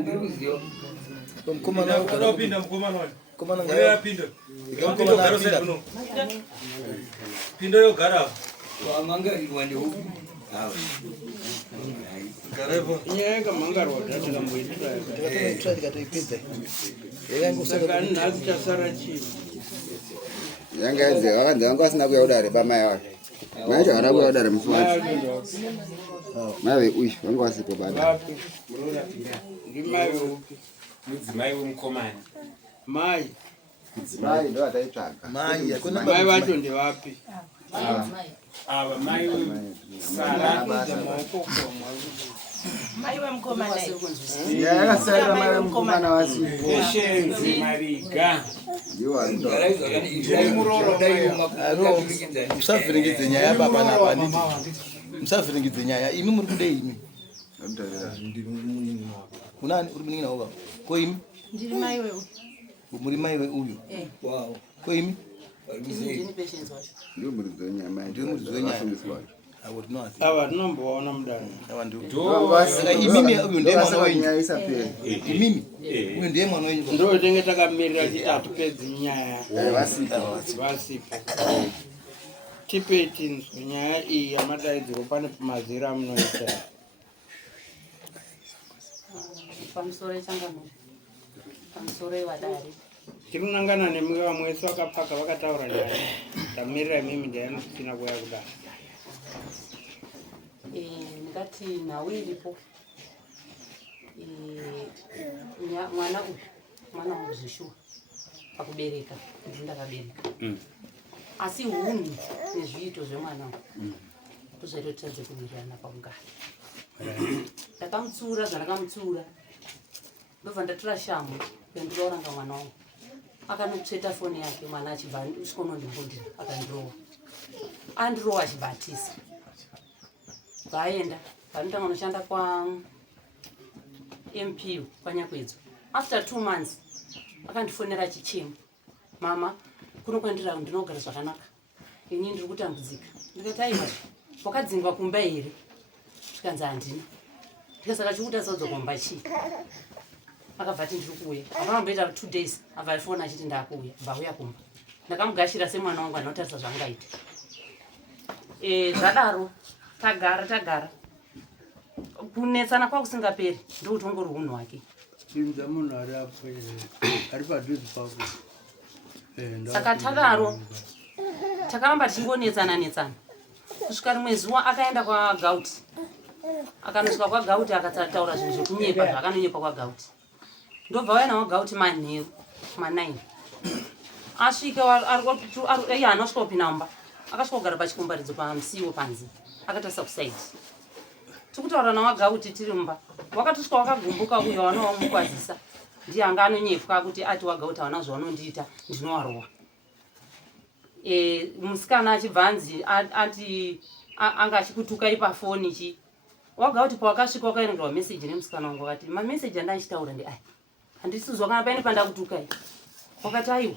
ndikuziyo mkomana unopinda mkomana mkomana ngaya pinda pinda yo gara amanga iwande huku garevo nyanga mangarwa datira mboitira tikatoipedza yangu saka nazi chasara chi yanga nze wakanze wangu asina kuya udare bamai wake macho ana kuya udare mfuati mawe uyu wangu wasipo bada ndimawe upi mudzimai wemukomana mai ndo ataitsvaga mai vacho ndevapi ava mai Sara mai wemukomana yakasara mai wemukomana wasipo Patience Mariga musavhiringidze nyaya baba napaniti musavhiringidze nyaya imi muri kudei imi kunani uri kuningira baba ko imi ndiri mai wewe muri mai weuyu wow ko imi ndini patience wacho ndio muridzo nyama ndio muridzo nyama awo tinoasi ava tinomboona mudani ava ndio imimi uyu ndiye mwana wenyu imimi uyu ndiye mwana wenyu ndo tenge takamirira chiti hatipedzi nyaya vasipo tipeti nzwi nyaya iyi yamadaidziro pane mazira amunoita pamusoro echangano pamusoro evadari tiri kunangana nemwe vamwe wese vakapfaka vakataura nyaya tamirira imimi ndayanotisina kuya kudai ndingati nhau iripo mwana uyu mwana wangu zvishua pakubereka ndini ndakabereka asi hunhu nezviito zvemwana uyu kuzvaitotadze kuwirirana paungano ndakamutsura zvandakamutsura ndobva ndatora shamhu pendinouranga mwana wangu akanotsveta foni yake mwana achibva usikonondimbundira akandirowa andirowa achibhatisa vaenda vanotanga noshanda kwa MPU kwanyakwedzo after 2 months akandifonera chichema mama kuno kwandira ndinogara zvakanaka ini ndiri kutambudzika ndikati aiwa wakadzingwa kumba here zvikanzi handina ndikasaka chikuta saudza kumba chii akabva ati ndiri kuuya akanomboita 2 days abva afona achiti ndakuuya bvauya kumba ndakamugashira semwana wangu anotarisa zvangaita zvadaro tagara kunetsana kwakusingaperi ndokuti ungori unhu hwake chinza munhu ari padhuzi pako saka tadaro takaramba tichingonetsana kusvika rimwe zuva akaenda kwagauti akanosvika kwagauti akataura zvinhu zvekunyepa zvakanonyepa kwagauti ndobva waya nawo gauti manheru ma9 asvika anosvika kupinda akasvika kugara pachikombaridzo pamusiwo panzi akatarisa kusaidi tikutaura nawagauti tiri mumba wakatosvika wakagumbuka uyo wanowamukwadzisa ndiye anga anonyepwa kuti ati wagauti hawana zvaunondiita ndinowarowa musikana achibva anzi ati anga achikutukai pafoni chi wagauti pawakasvika wakaerengerwa meseji nemusikana wangu wakati mameseji andachitaura ndi ai handisizwa kana paine pandakutukai wakati aiwa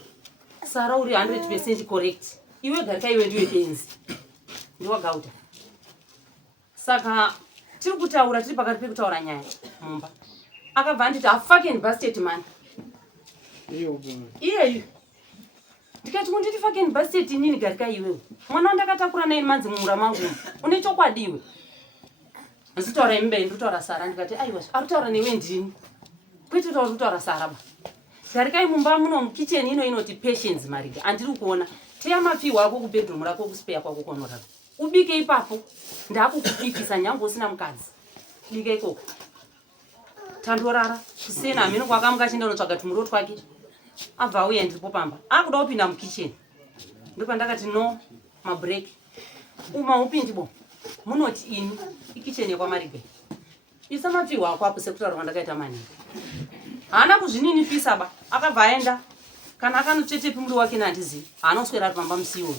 Sara uri 100% correct iwe garika iwe ndiwe benzi ndiwagauta saka tiri kutaura tiri pakati pekutaura nyaya mumba akabva anditi afucking bastard man iyeyu ndikati kunditi fucking bastard nini garika iwewe mwana wandakatakura naini manzi mumura mangu une chokwadiwe nditaura imbe nditaura Sara ndikati aiwa aritaura newe ndini kwete kutaura Sara ba garikai mumba muno mukicheni inoti patience Mariga andiri kuona teya mapiwo ako kubedroom rako kuspare kwako konorara ubike ipapo ndakukupikisa nyange usina mukadzi bike ikoko tandorara kusena hameno kwakamuka chinda unotsvaga tumuro twake abva auya ndiripo pamba akuda kupinda mukicheni ndopandakati no mabreak umaupindi bo munoti ini ikicheni yekwamariga isa mapiwo ako apo sekutaura kwandakaita manini haana kuzvininipisa ba akabva aenda kana akanotsvetepi muri wake nandizivi haanoswera ari pamba musiwo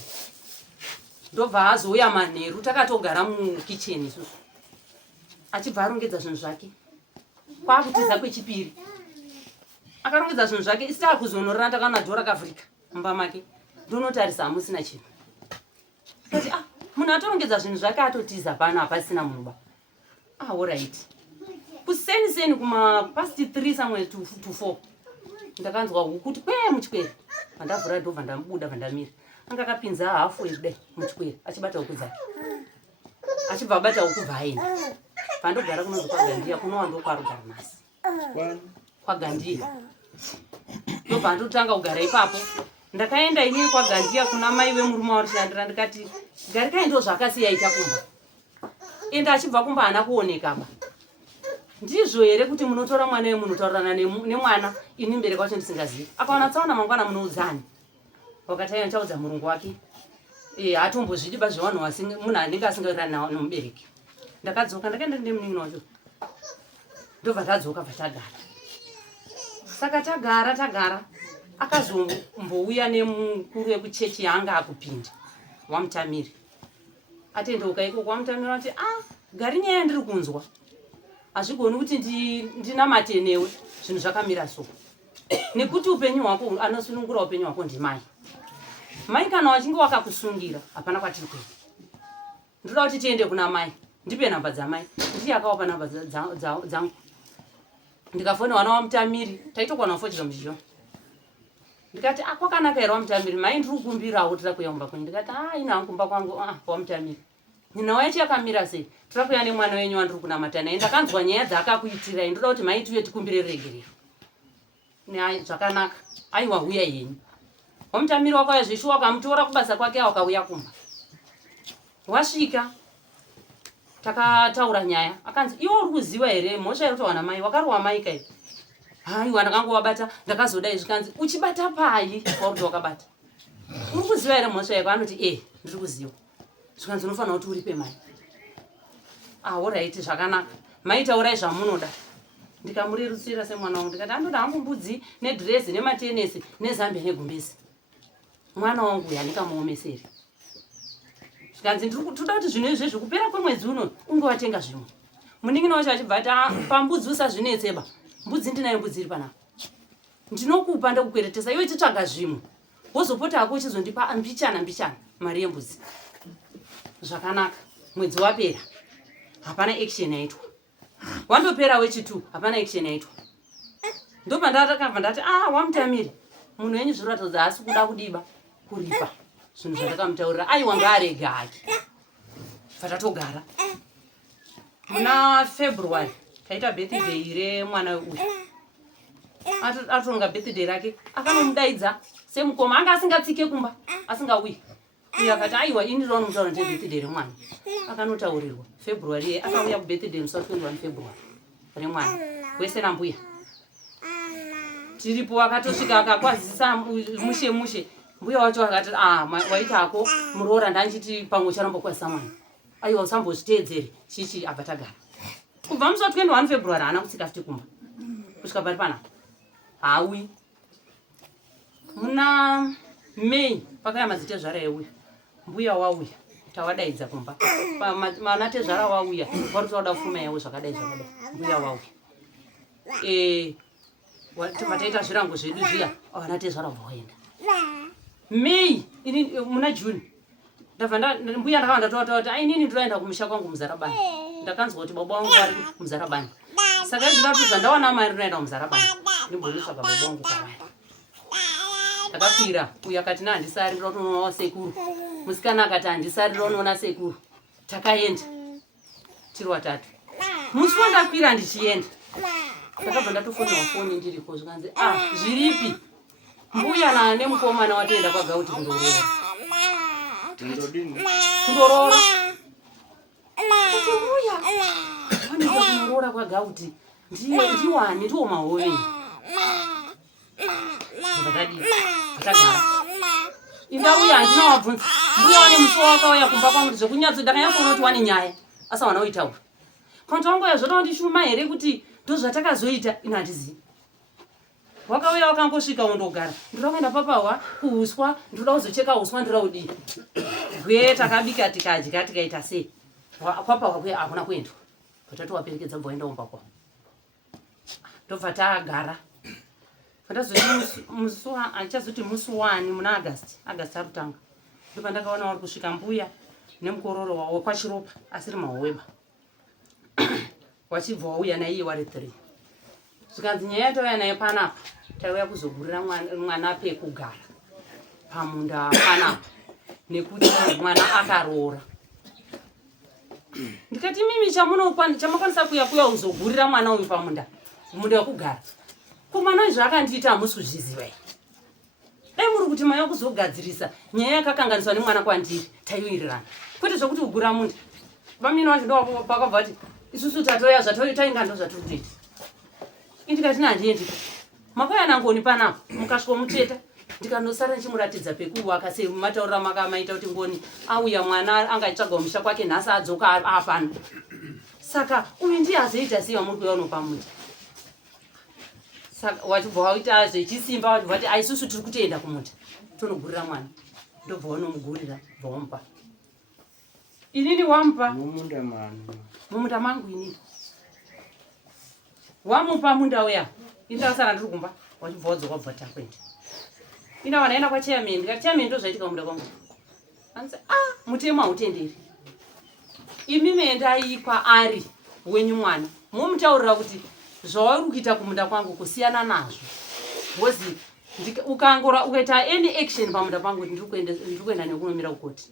ndobva azouya manheru takatogara mukicheni isusu achibva arongedza zvinhu zvake kwaakutiza kwechipiri akarongedza zvinhu zvake isi akuzonorana takana dhora rakavhurika mumba make ndonotarisa hamusina chinhu kati munhu atorongedza zvinhu zvake atotiza pano hapasina munhu ba allright kuseni kuma past 3 somewhere to 4 ndakanzwa hukuti muchikwere vandavhura ndobva ndamubuda vandamira anga akapinza hafu kudai muchikwere achibata huku dzake achibva abata huku bva aenda pandogara kunonzi kwagandiya kunowa ndokwarugara nhasi kwagandiya ndobva ndotanga kugara ipapo ndakaenda inini kwagandiya kuna mai vemurume warishandira ndikati garikai ndo zvakasiyai takumba ende achibva kumba haana kuonekaba ndizvo here kuti munotora mwana wemunotaurana nemwana ini mbere kwacho ndisingazivi akaona tsaona mangwana munoudzani wakati ayo chaudza murungu wake hatombozvidi bazvevanhu munhu anenge asingairani nomubereki ndakadzoka ndakaenda nemunin'ina wacho ndobva tadzoka bva tagara saka tagara akazombouya nemukuru wekuchechi yaanga akupinda wamutamiri atendeuka ikoko wamutamiri ati gari nyaya ndiri kunzwa hazvigoni kuti ndinamate newe zvinhu zvakamira so nekuti upenyu hwako anosunungura upenyu hwako ndimai mai kana wachinge wakakusungira hapana kwatiri kuenda ndoda kuti tiende kuna mai ndipe nhamba dzamai ndiye akawapa nhamba dzangu ndikafona wana wamutamiri taitokwana kufochera muchicho ndikati kwakanaka here wamutamiri mai ndiri kukumbirawo tira kuya kumba kwenyu ndikati ina kumba kwangu wamutamiri nyina wacho yakamira sei tira kuya nemwana wenyu wandiri kunamata naye ndakanzwa nyaya dzaakakuitirai ndoda kuti mai tiuye tikumbire regerero zvakanaka aiwa uya yenyu wamutamiri wakauya zveshu wakamutora kubasa kwake wakauya kumba wasvika takataura nyaya akanzi iwo uri kuziva here mhosva iri kutowana mai wakarowa mai kai haiwa ndakangowabata ndakazodai zvikanzi uchibata pai wauri kuti wakabata uri kuziva here mhosva yako anoti ndiri kuziva zvikanzi unofanira kuti uripe mai oraiti zvakanaka mai taurai zvamunoda ndikamurerutsira semwana wangu ndikati andoda hangu mbudzi nedhirezi nematenesi nezambia negumbezi mwana wangu uyu handikamuomeseri zvikanzi toda kuti zvinhu izvezvi kupera kwemwedzi uno unge watenga zvimwe munin'ina wacho achibva ati pambudzi usazvinetseba mbudzi ndinayo mbudzi iri panapa ndinokupa ndakukweretesa iwe titsvaga zvimwe wozopota hako uchizondipa mbichana mari yembudzi zvakanaka mwedzi wapera hapana action yaitwa wandopera wechi2 hapana action yaitwa ndobva ndatakabva ndati wamutamiri munhu wenyu zviratidza haasi kuda kudiba kuripa zvinhu zvatakamutaurira aiwa ngaarega hake fatatogara muna February taita birthday remwana uyu atonga birthday rake akanomudaidza semukoma anga asingatsike kumba asingauyi uye akati aiwa ini ndinonomutaura ndebirthday remwana akanotaurirwa February akauya kubirthday musa 21 February remwana wese nambuya tiripo akatosvika akakwazisa mushe mbuya wacho akati waitako muroora ndanchiti pamwe charombokwazisa mwana aiwa usambozviteedzere chichi abva tagara kubva musi wa 21 February haana kutsika futi kumba kusvika pari panapa hauyi muna May pakaya madzitezvara euya mbuya wauya tawadaidza kumba mana tezvara wauya vari tauda kufuma yawo zvakadai mbuya wauya mataita zvirango zvedu zviya vana tezvara vaenda May ini muna June ndabva mbuya ndakava ndatotaura kuti inini ndinoenda kumusha kwangu muzarabani ndakanzwa kuti baba wangu vari muzarabani saka ndinatibva ndawana mari ndinoenda kumuzarabani ndimbonisvaka baba wangu kwavari ndakakwira uyu akati handisari ndoda kunoona sekuru musikana akati handisari ndoda kunoona sekuru takaenda tiri watatu musi wandakwira ndichienda ndakabva ndatofonera foni ndiriko zvikanzi zviripi mbuya nemukomana watoenda kwagauti kundoroora mbuya vanenge kundoroora kwagauti ndiwani ndiwo mahove vatagara indauya handina wabvunza mbuya wane musi wakauya kumba kwangu zvekunyatso ndakanyatsona kuti wane nyaya asa wana uitaura kanti wangoya zvota ndishuma here kuti ndozvatakazoita ino handizivi wakauya wakangosvika undogara ndoda kuenda papahwa kuhuswa ndoda kuzocheka huswa ndoda kudii gwe takabika tikadya tikaita sei kwapahwa kuya hakuna kuendwa patati waperekedza mboenda umba kwavo ndobva tagara achazoti musi 1 muna August arutanga ndobva ndakaona wari kusvika mbuya nemukororo wawo kwachiropa asiri mahoweba wachibva wauya naiye wari 3 zvikanzi nyaya yatauya naye panapa tauya kuzogurira mwana pekugara pamunda panapa nekuti mwana akaroora. Ndikati mimi chamakwanisa kuya kuzogurira mwana uyu pamunda wekugara kumwana izvo akandiita hamusi kuzviziva here. Dai muri kuti maya kuzogadzirisa nyaya yakakanganiswa nemwana kwandiri taiwirirana kwete zvokuti kugura munda. Vamini vacho ndo pakabva kuti isusu tatoya zvatainga ndo zvatoteti indikati handiendi makauya nangoni panapa mukasvikomuteta ndikandosara ndichimuratidza pekuwaka semataurira makamaita kuti ngoni auya mwana angaitsvaga musha kwake nhasi adzoka apano. Saka uyu ndiye azoita sei wamuri kuuya uno pamuti. Saka wachibva waita zvechisimba wachibva kuti aisusu tiri kutoenda kumuti tonogurira mwana ndobva wanomugurira bva wamupa. Inini wamupa mumunda mangu inini wamupa munda uya indakasara ndiri kumba wachibva wadzoka bva takwenda ina wanaenda kwachairman ndikati chairman ndo zvaitika munda kwangu anzi mutemo hautenderi imimi endai kwaari wenyu mwana momutaurira kuti zvauri kuita kumunda kwangu kusiyana nazvo wozi ukangora ukaita any action pamunda pangu ndiri kuenda nekunomira kukoti.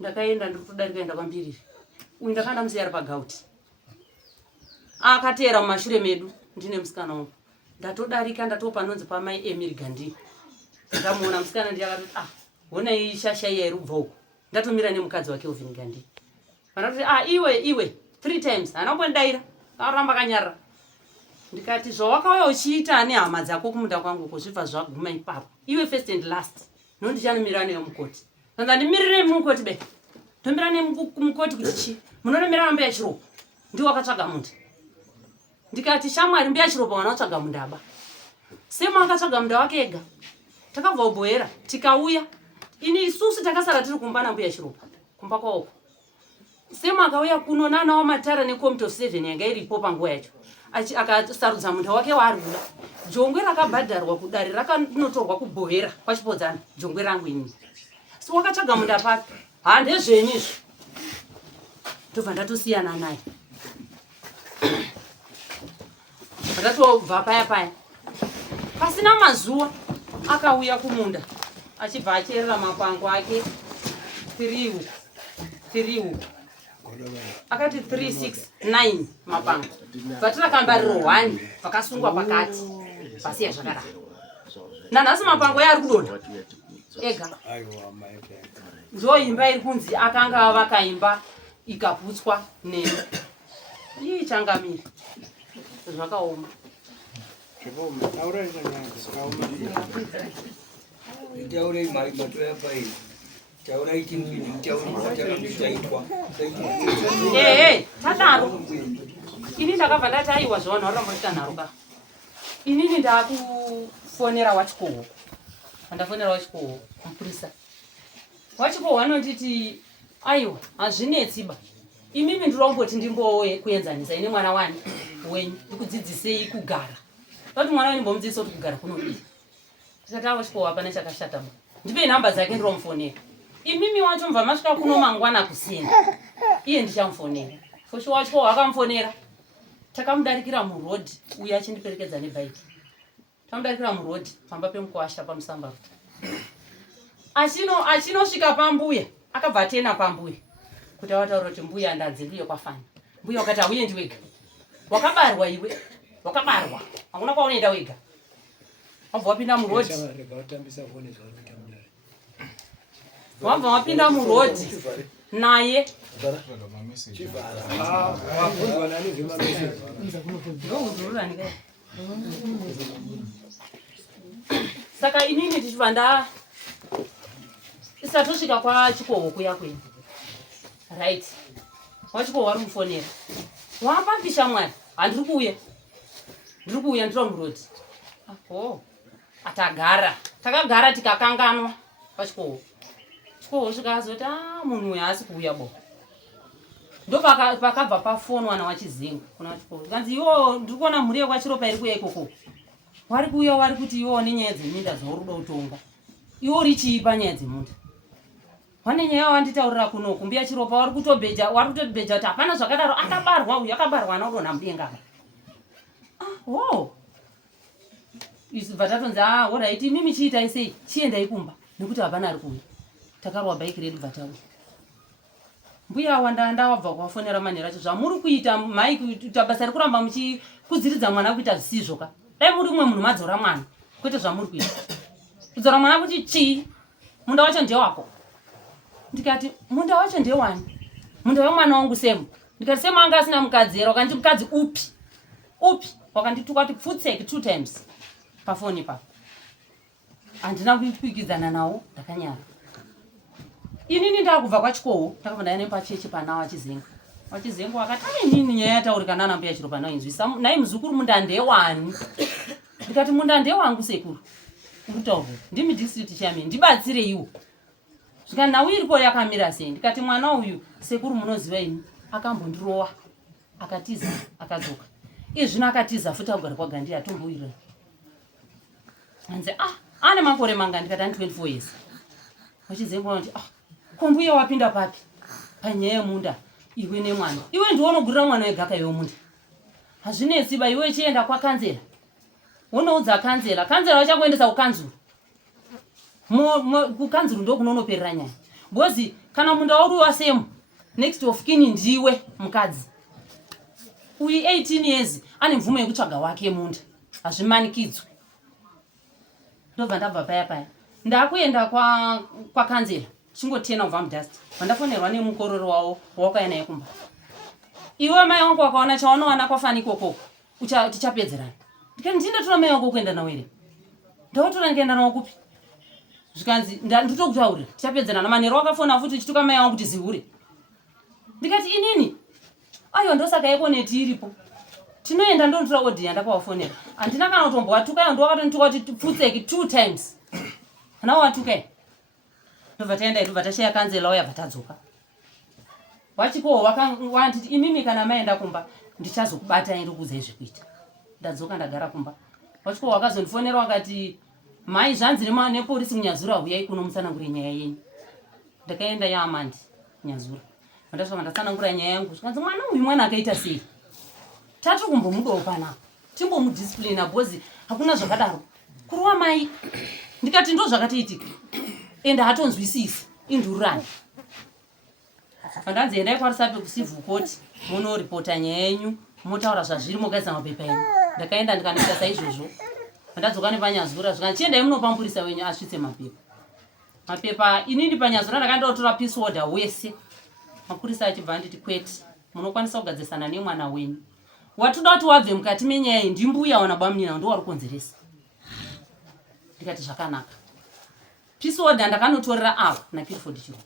Ndakaenda ndiri kutodarika enda kwambiriri uyu ndakanda musiyari pagauti akateera mumashure medu ndine musikana wangu ndatodarika ndatopanonzi pamai Emily Gandhi ndamuona musikana ndiyakati hona ishasha iya iri kubva uko ndatomira nemukadzi wake Kelvin Gandhi vanatoti iwe 3 times hana kumbondaira akaramba kanyarara. Ndikati zvawakauya uchiita nehama dzako kumunda kwangu kuzvibva zvaguma ipapo iwe first and last nondichanomira neyo mukoti saka ndimirire mukoti be ndomira nemukoti kuti chi munonomira mbuya chiropa ndiwo akatsvaga munda. Ndikati shamwari mbuya chiropa wana watsvaga munda aba sema akatsvaga munda wake ega takabva kubhoera tikauya ini isusu takasara tiri kumba nambuya chiropa kumba kwauko sema akauya kuno nana wamatara necomit of 7 yanga iripo panguva yacho akasarudza munda wake waari kuda. Jongwe rakabhadharwa kudare rakanotorwa kubhoera kwachipodzana jongwe rangu inini so wakatsvaga munda papi handezvenyu izvo ndobva ndatosiyana naye ndatobva paya pasina mazuva akauya kumunda achibva acherera mapango ake 3 akati 369 mapango vatirakambariro 1 vakasungwa pakati pasiya zvakarara nanhasi mapango yaari kudonha ega ndo imba iri kunzi akanga vakaimba ikaputswa neno ii changamiri zvakaoma taurei matoya pai taurai chaitwa tadaro ini ndakabva ndati aiwa zvavanhu vari ramboita nharo ka inini ndakufonera wachikohwo andafonera wachikohwo mupurisa wachikohwo anonditi aiwa hazvinetsiba imimi ndiri wamboti ndimbokuenzanisa ine mwana wani wenyu ndikudzidzisei kugara kuti mwana wenyu mbomudzidzisa kuti kugara kunodii. Ndikati wachikohwo hapana chakashata ma ndipe nhamba dzake ndiromufonera imimi wacho mva masvika kuno mangwana kusina iye ndichamufonera fosho wachikohwo akamufonera takamudarikira murodhi uye achindiperekedza nebhaiki tamudarikira murodhi pamba pemukwasha pamusambaruta achinosvika pambuya akabva atena pambuya kuti avataura kuti mbuya ndadziriyo kwafana mbuya wakati auye ndiwega wakabarwa iwe wakabarwa hakuna kwaunoenda wega wabva wapinda murodhi wabva wapinda murodhi naye saka inini tichibva isatosvika kwachikohwo kuya kwenu right wachikohwo wari mufonera wapampisha mwari handiri kuuya ndiri murodhi atagara takagara tikakanganwa pachikohwo chikohwo zvikazoti munhu uyu haasi kuuya bo ndo pakabva pafonwa nawachizinga kuna wachikohwo kanzi iwo ndiri kuona mhuri yekwachiropa iri kuya ikoko wari kuuya wari kuti iwo nenyaya dzeminda dzauri kuda kutonga iwo richiipa nyaya dzemunda wane nyaya wanditaurira kuno kumbiya chiropa wari kutobheja kuti hapana zvakadaro akabarwa uyu akabarwa anodonha mudenga. Bva tatonzi alright imimi chiitai sei chiendai kumba nekuti hapana ari kuuya. Takarwa bhaiki redu bva tauya. Mbuya wanda wabva kwafonera manhero acho zvamuri kuita mai kuita basa rekuramba muchikudziridza mwana kuita zvisizvo ka. Dai muri umwe munhu madzora mwana kwete zvamuri kuita. Kudzora mwana kuti chii munda wacho ndewako. Ndikati munda wacho ndewani? Munda wemwana wangu Semu. Ndikati Semu anga asina mukadzi here. Wakati mukadzi upi? Wakandituka kuti pfutseki 2 times pafoni pa. Andina kuikidzana nawo ndakanyara. Inini ndakubva kwachikowo ndakabva ndaenda pachechi pana wachizenga wakati inini nyaya yataurikana nambuya chiropa nayo inzwisa nai muzukuru munda ndewani. Ndikati munda ndewangu sekuru. Ndikutaura ndimi district chairman ndibatsire iwo. Zvika nawo iripo yakamira sei. Ndikati mwana uyu sekuru munoziva ini akambondirowa akatiza akadzoka. Izvino akatiza futa kugara kwagandi atomboira. Anze ane makore manga. Ndikati ani 24 years. Wachizenga kuti kombuya wapinda papi panyaya yemunda iwe nemwana. Iwe ndiwe unogurira mwana wega kaiwe munda. Hazvinetsi ba iwe chienda kwakanzera. Unoudza kanzera vachakuendesa kukanzuru. Kukanzuru ndo kunonoperera nyaya. Bozi kana munda uri wa Semu next of kin ndiwe mukadzi. Uyu 18 years ane mvumo yekutsvaga wake munda. Hazvimanikidzwe. Ndobva ndabva paya. Ndakuenda kwa kanzera. Chingotena ubva mudust. Vandafonerwa nemukororo wawo wakauya naye kumba. Iwe mai wangu wakaona chaonowana kwafani ikoko. Tichapedzerana. Ndikati ndinotora mai wangu kuenda nawo here. Ndaotora ngenda nawo kupi? Zvikanzi nditokutaurira tichapedzerana. Manhero wakafona futi uchituka mai wangu kuti zihure. Ndikati inini ayo ndosaka ekoneti iripo. Tinoenda ndonotora odi yandakawafonera. Andina kana kutombowatuka ndowakatonituka kuti pfutseki 2 times. Kana watuka. Ndobva tashaya kanzela uya vatadzoka. Wachikowo wakanditi imimi kana maenda kumba ndichazokubata iri kuudzai zvekuita. Ndadzoka ndagara kumba. Wachikowo wakazondifonera wakati mai zvanzi nepolisi munyazura uyai kuno musanangure nyaya yenyu. Ndakaenda yaamandi munyazura. Ndasvika ndasanangura nyaya yangu. Zvikanzi mwana uyu mwana akaita sei? Tati kumbomudawo panapa. Timbomudisciplina bozi hakuna zvakadaro. Kuruwa mai. Ndikati ndo zvakatiitika. Enda hatonzwisisi indururani. Pandanzi endai kwarisape kusivu koti munoripota nyaya yenyu motaura zvazviri mogaisa mapepa enyu. Ndakaenda ndikanoita saizvozvo. Ndadzoka nepanyazura zvikanzi chiendai munopamburisa wenyu asvitse mapepa inini panyazura ndakandotora peace order wese. Mapurisa achibva nditi kwete munokwanisa kugadzisana nemwana wenyu. Watoda kuti wabve mukati menyaya iyi ndimbuya wana bamunina ndo wari kukonzeresa. Ndikati zvakanaka. Peace order ndakanotorera avo naPilford Chiropa.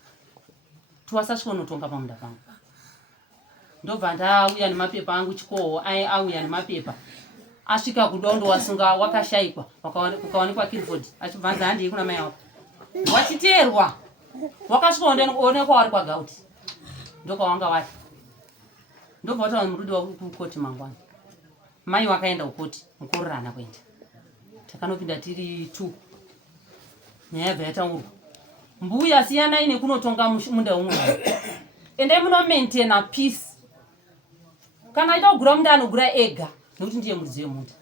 Tuwasasvikonotonga pamunda pangu. Ndobva ndauya nemapepa angu chikowo auya nemapepa. Asvika kudondo wasunga wakashaikwa kukaonekwa Pilford achibvanza handii kuna mai wako. Wachiteerwa. Wakasvika onekwa wari kwagauti. Ndokwawanga wati. Ndobva wataura murudi wakukoti mangwana. Mai wakaenda ukoti mukororana kuenda. Takanopinda tiri 2. Nyaya yabva yataurwa. Mbuya siyanai nekunotonga munda umwe. Endai munomaintaina peace. Kana aida kugura munda anogura ega nekuti ndiye mudziyo munda.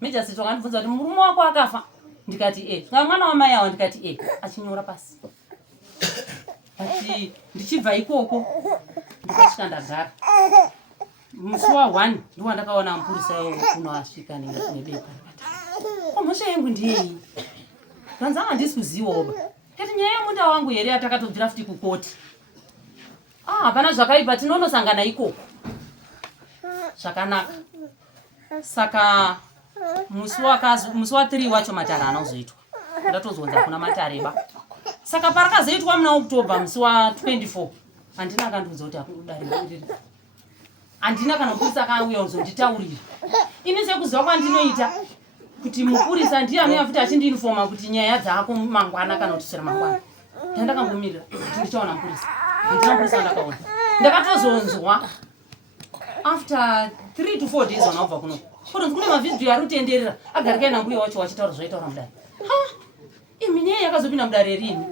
Meja sito akandibvunza kuti murume wako akafa. Ndikati mwana wamai awo ndikati achinyora pasi. Ati ndichibva ikoko ndikasvika ndagara. Musi wa1 ndo ndakaona mupurisa kuno asvika nebepa. Mhosva yangu ndiyei. Kanza handisi kuzivawo. Kati nyaya yemunda wangu here yatakatobvira futi kukoti. Hapana zvakaipa tinonosangana ikoko. Zvakanaka. Saka musi wa3 wacho matare anozoitwa. Ndatozonza kuna matareba. Saka parakazoitwa muna October musi wa24. Handina kandudzo kuti akudari ndiri. Handina kana mupurisa akauya kuzonditaurira. Ini sekuziva kwandinoita kuti mupurisa ndiye anoyafuti achindinifoma kuti nyaya dzako mangwana kana kuti sera mangwana. Ndandakangomirira kuti ndichaona mupurisa. Handina mupurisa ndakaona. Ndakatozonzwa after 3 to 4 days wanobva kuno. Kuti kune mavhidhiyo ari kutenderera agarika ina mbuya wacho wachitaura zvaitaura mudare. Imi nyaya yakazopinda mudare rini?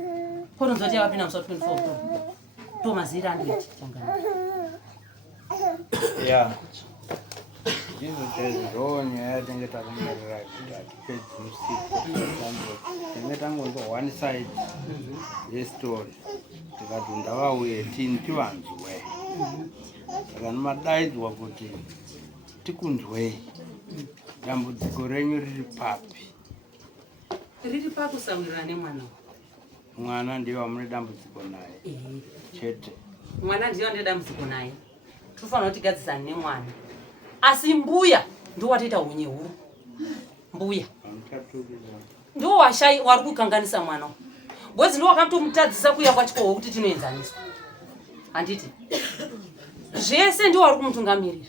Koronzoti yapinda musa 24 Thomas irandeti changana. Yeah. Izvo chezvo yatinge takumirira kuti atipedzi musiku tinge tangonzwa one side yestory tikati ndavauye tini tivanzwe saka nimadaidzwa kuti tikunzwei dambudziko renyu riri papi. Riri pakusawirana nemwana. Mwana ndiye wamune dambudziko naye chete. Mwana ndiye ane dambudziko naye. Tofanira kuti tigadzisana nemwana. Asi mbuya ndo watoita hunye huru. Mbuya ndo washai wari kukanganisa mwana. Bwezi ndo wakamutadzisa kuya kwachikowo kuti tinoenzaniswa. Handiti. Zvese ndo wari kumutungamirira.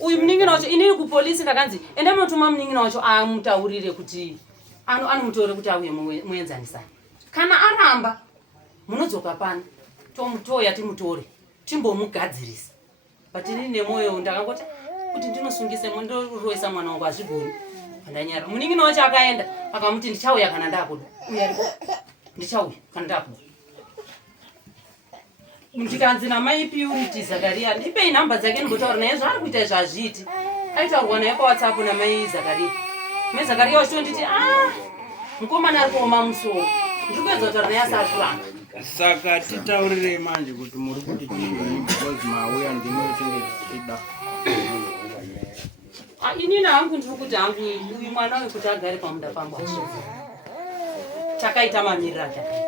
Uyu muningina wacho inini kupolisi ndakanzi enda munotuma muningina wacho amutaurire kuti anomutore kuti auye muenzanisana. Kana aramba munodzoka pana tomutoya timutore timbomugadzirisa. Patini nemoyo ndakangoti kuti ndinosungise ndoroisa mwana wangu azvigoni. Ndanyara muningina wacho akaenda akamuti ndichauya kana ndakuda. Uyariko ndichauya kana ndakuda. Ndikanzi namai Purity Zakaria ndipei namba dzake ndigotaura naye zvari kuita zvazviti. Aitaurwa naye paWhatsApp namai Zakaria. Mai Zakaria wacho nditi mukomana ari kuoma musoro. Ndikuedza kutaura naye asafuranga. Saka titaurire manje kuti muri kuti chii because mauya ndimo chinge chida. Inini hangu ndiri kuti hangu uyu mwana wekuti agare pamunda pangu azvizi. Takaita mamirira takaita.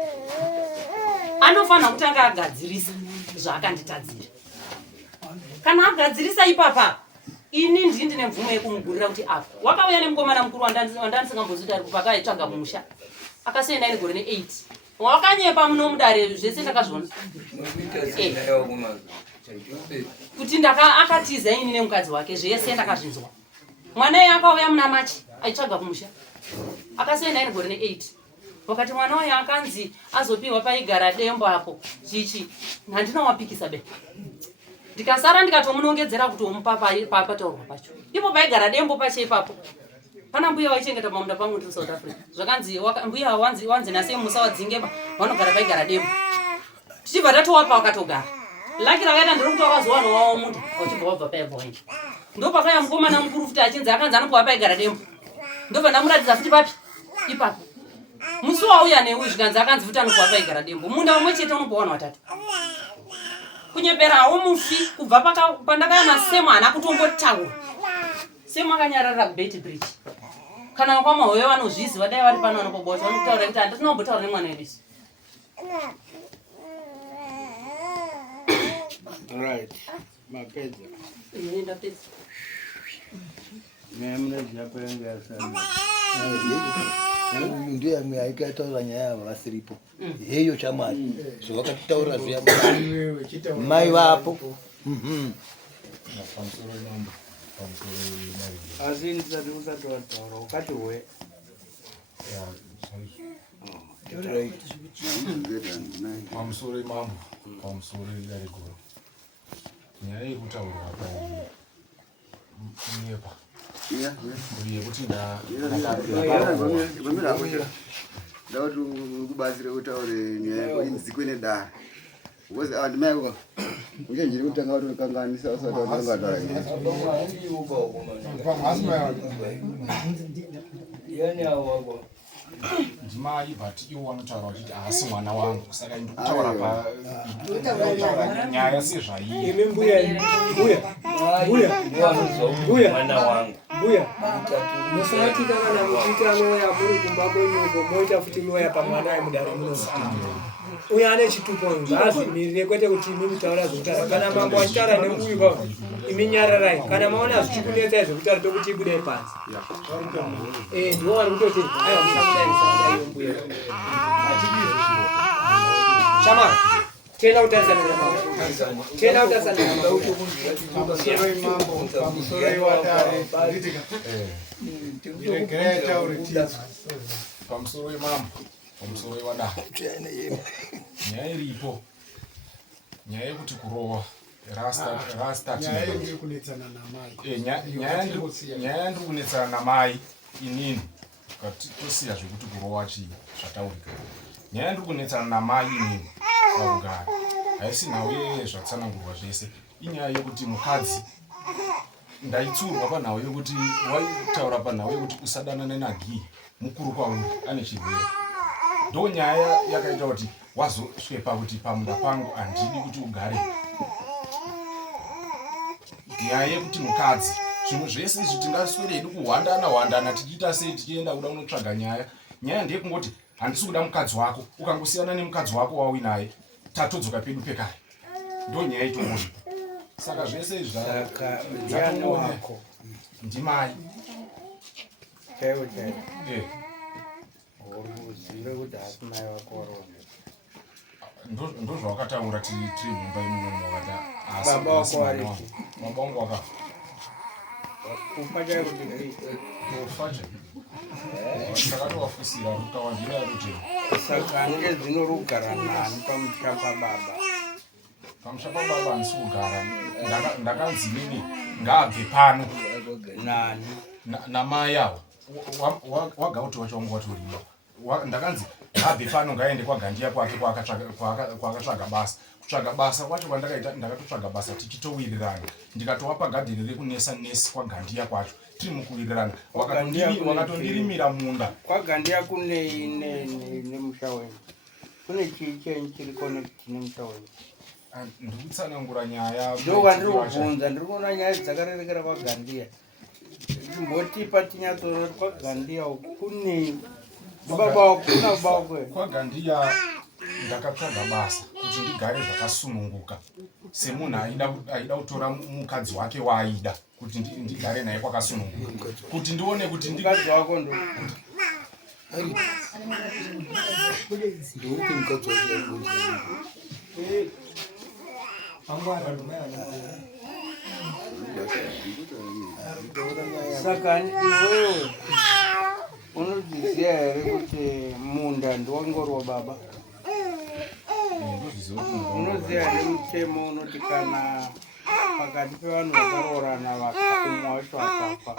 Anofanira kutanga agadzirisa zvaakanditadzira. Kana agadzirisa ipapa ini ndine mvumo yekumugurira kuti apa wakauya nemukomana mukuru wandandisingambozviti ari kupaka aitsvaga mumusha akasenda ine gore ne8 wakanyepa muno mudare zvese ndakazvona kuti akatiza ini nemukadzi wake zvese ndakazvinzwa. Mwana iye akauya muna machi aitsvaga kumusha akasenda ine gore ne8 wakati mwana wayo akanzi azopiwa paigara dembo apo chichi handinowapikisa be ndikasara ndikatomunongedzera kuti omupa papataurwa pacho ipo paigara dembo pache ipapo pana mbuya waichengeta pamunda pangu ndiri South Africa zvakanzi mbuya wanzi nase musa wadzingeba vanogara paigara dembo tichibva tatowapa wakatogara laki rakaita ndiri kuti wakazowana wawo mundu wachibva wabva paibva waenda ndopakaya mukomana mukuru futi achinzi akanzi anopiwa paigara dembo ndobva ndamuratidza futi papi ipapo musi wauya neuyu zvikanzi akanzi futi anopiwa paigara dembo munda umwe chete unopiwa vanhu vatatu kunyeperawo mufi kubva pandakayana semu hana kutombotaura semu akanyarara kubeti bridge kana kwamahoyo vanozviziva dai vari pano vanopobota vanokutaura kuti handinotombotaura nemwana wedu isi. Right. Mapedza. Ndapedza. Memunoziva paenga sana. Ndiye amwe aikataura nyaya yavo vasiripo. Heyo chamwari. Zvavakataura zviya mai vapo. Asi ndisati usatotaura ukati we. Pamusoro imambo, pamusoro yarigoro. Nyaya yekutaurwa pamunyepa. Uye kuti ndauti ukubatsire utaure nyaya yako inziko ine dara because andimayako ngenjiri kutanga watokanganisa usati watangadara ndimai but iwo wanotaura kuti haasi mwana wangu saka ndikutaura nyaya sezvaiye imi mbuya musati kana muchiita mwoya muri kumba kwenyuko moita futi mwoya pamwana yemudare muno uya ane chitupo ngazvimirire kwete kuti imi mutaura zvekutaura kana mambo achitaura neuyu pavo imi nyararai kana maona zvichikunetsai zvekutaura tokuti ibudai panzi ndiwo vari kutoti aiwa musamudaisaiyo mbuya shamara tenda kutarisana nemambo tenda kutarisana nemambo pamusoro wemambo pamusoro wewadara nyaya iripo nyaya yekuti kurova nyaya ndiri kunetsana namai inini tosiya zvekuti kurowa chii zvataurika. Nyaya ndiri kunetsana namai inini paugara haisi nhau yezvatsanangurwa zvese, inyaya yekuti mukadzi ndaitsurwa panhau yekuti waitaura panhau yekuti usadanane nagii mukuru kwauri ane chirwere. Ndo nyaya yakaita kuti wazosvepa kuti pamunda pangu handidi kuti ugare. Nyaya yekuti mukadzi zvinhu zvese izvi tingaswere kuhwandana tichiita sei tichienda kuda unotsvaga nyaya ndeyekungoti handisi kuda mukadzi wako, ukangosiyana nemukadzi wako waui naye tatodzoka pedu pekare. Ndo nyaya itongoipo. Saka zvese izvi wako ndimai chaiwo uzive kuti hasi mai wako waronda. Ndo zvawakataura tiri mumba imomo wakata baba wako wariki baba wangu wakafa. Kufa chaiwo kufaje saka towafusira ukawandira kuti saka nge dzinorugara nani pamushapa baba handisi kugara. Ndakanzi nini ngaabve pano nani namai avo wagauti wacho wangu watorima. Ndakanzi ngaabve pano ngaende kwagandiya kwake kwakatsvaga basa. Kutsvaga basa kwacho kwandakaita ndakatotsvaga basa tichitowirirana, ndikatowapa gadheni rekunesa nesi kwagandiya kwacho tiri mukuwirirana. Wakatondirimira munda kwagandiya kunei nemusha wenyu kune chii chenyu chiri connect nemusha wenyu? Ndiri kutsanangura nyaya ndo wandiri kubvunza. Ndiri kuona nyaya dzakarerekera kwagandiya. Chimbotipa tinyatsoona kuti kwagandiya kunei baba wako kuna baba wako kwagandiya. Ndakatsvaga basa kuti ndigare zvakasununguka semunhu aida kutora mukadzi wake waaida kuti ndigare naye kwakasununguka kuti ndione kuti mukadzi wako ndo mukadzi wake saka iwewe unodziziya here kuti munda ndiwangorwa baba? Unoziya here mutemo unoti kana pakati pevanhu vakaroorana umwe wacho akafa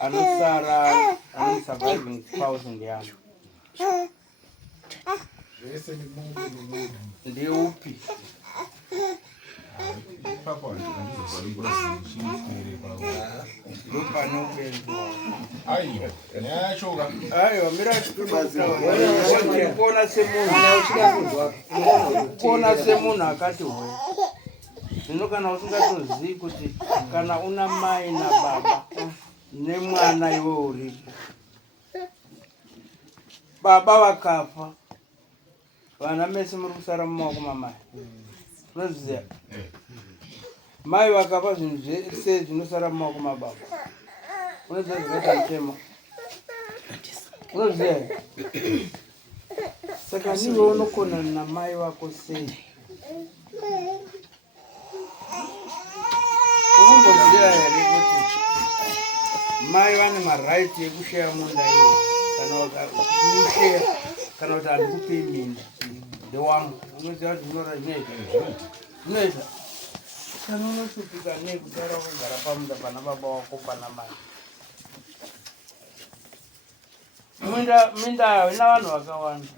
anosara surviving spouse ndeyani? Ndeupi? Ndopane upenzi aiwa nyaya yacho aiwa mira kuona semunhu akati hwe. Zvino kana usingatozivi kuti kana una mai nababa nemwana iwe uripo, baba vakafa vana mese muri kusara mumaoko mamai, unoziva? Mai vakafa zvinhu zvese zvinosara mumaoko mababa. Unoziva zvakaita mutemo? Unoziva? Saka niwe unokona namai vako sei? Unomboziva here kuti mai vane maright ekushaya munda iwo kana kuti handikupei minda ndewangu? Unoziva kuti zvinora zvinoita kana unoshupika nei kutaura kugara pamunda pana baba wako pana mai? Minda ina vanhu vakawanda,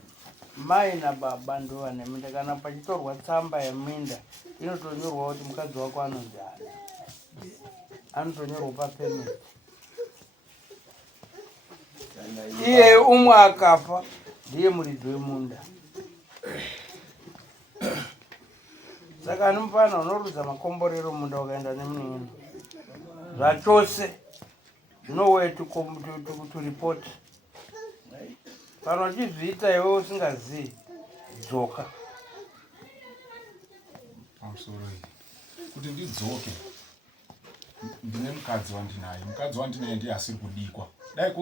mai nababa ndo vane minda. Kana pachitorwa tsamba yeminda inotonyorwa kuti mukadzi wako anonzi ani, anotonyorwa papemiti. Iye umwe akafa ndiye muridzi wemunda. Saka anomufana unorudza makomborero munda ukaenda nemunini zvachose no way to report. Kana uchizviita iwe usingazivi dzoka. kuti ndidzoke ndine mukadzi wandinaye. Mukadzi wandinaye ndiye asiri kudikwa. Dai